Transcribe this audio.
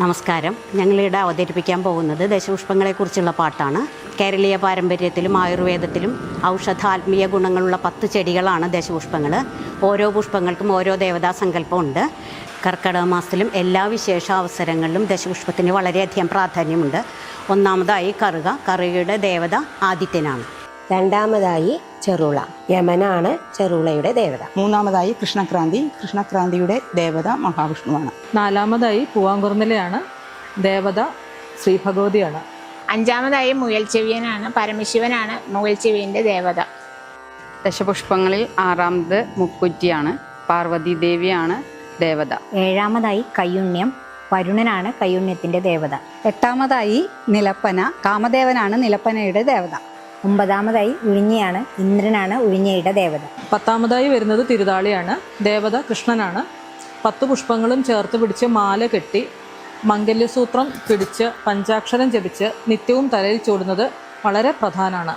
നമസ്കാരം. ഞങ്ങളിവിടെ അവതരിപ്പിക്കാൻ പോകുന്നത് ദശപുഷ്പങ്ങളെക്കുറിച്ചുള്ള പാട്ടാണ്. കേരളീയ പാരമ്പര്യത്തിലും ആയുർവേദത്തിലും ഔഷധാത്മീയ ഗുണങ്ങളുള്ള 10 ചെടികളാണ് ദശപുഷ്പങ്ങൾ. ഓരോ പുഷ്പങ്ങൾക്കും ഓരോ ദേവതാ സങ്കല്പമുണ്ട്. കർക്കിടക മാസത്തിലും എല്ലാ വിശേഷ അവസരങ്ങളിലും ദശപുഷ്പത്തിന് വളരെയധികം പ്രാധാന്യമുണ്ട്. ഒന്നാമതായി കറുകയുടെ ദേവത ആദിത്യനാണ്. രണ്ടാമതായി ചെറുള, യമനാണ് ചെറുളയുടെ ദേവത. മൂന്നാമതായി കൃഷ്ണക്രാന്തിയുടെ ദേവത മഹാവിഷ്ണുവാണ്. നാലാമതായി പൂവാങ്കുറുന്നിലയാണ്, ദേവത ശ്രീ ഭഗവതിയാണ്. അഞ്ചാമതായി മുയൽച്ചെവിയനാണ്, പരമശിവനാണ് മുയൽച്ചെവിയൻ്റെ ദേവത. ദശപുഷ്പങ്ങളിൽ 6ാമത് മുക്കുറ്റിയാണ്, പാർവതി ദേവിയാണ് ദേവത. ഏഴാമതായി കയ്യുണ്യം, വരുണനാണ് കയ്യുണ്യത്തിൻ്റെ ദേവത. എട്ടാമതായി നിലപ്പന, കാമദേവനാണ് നിലപ്പനയുടെ ദേവത. ഒമ്പതാമതായി ഉഴിഞ്ഞയാണ്, ഇന്ദ്രനാണ് ഉഴിഞ്ഞയുടെ ദേവത. 10ാമതായി വരുന്നത് തിരുതാളിയാണ്, ദേവത കൃഷ്ണനാണ്. 10 പുഷ്പങ്ങളും ചേർത്ത് പിടിച്ച് മാല കെട്ടി മംഗല്യസൂത്രം പിടിച്ച് പഞ്ചാക്ഷരം ജപിച്ച് നിത്യവും തലയിൽ ചൂടുന്നത് വളരെ പ്രധാനമാണ്.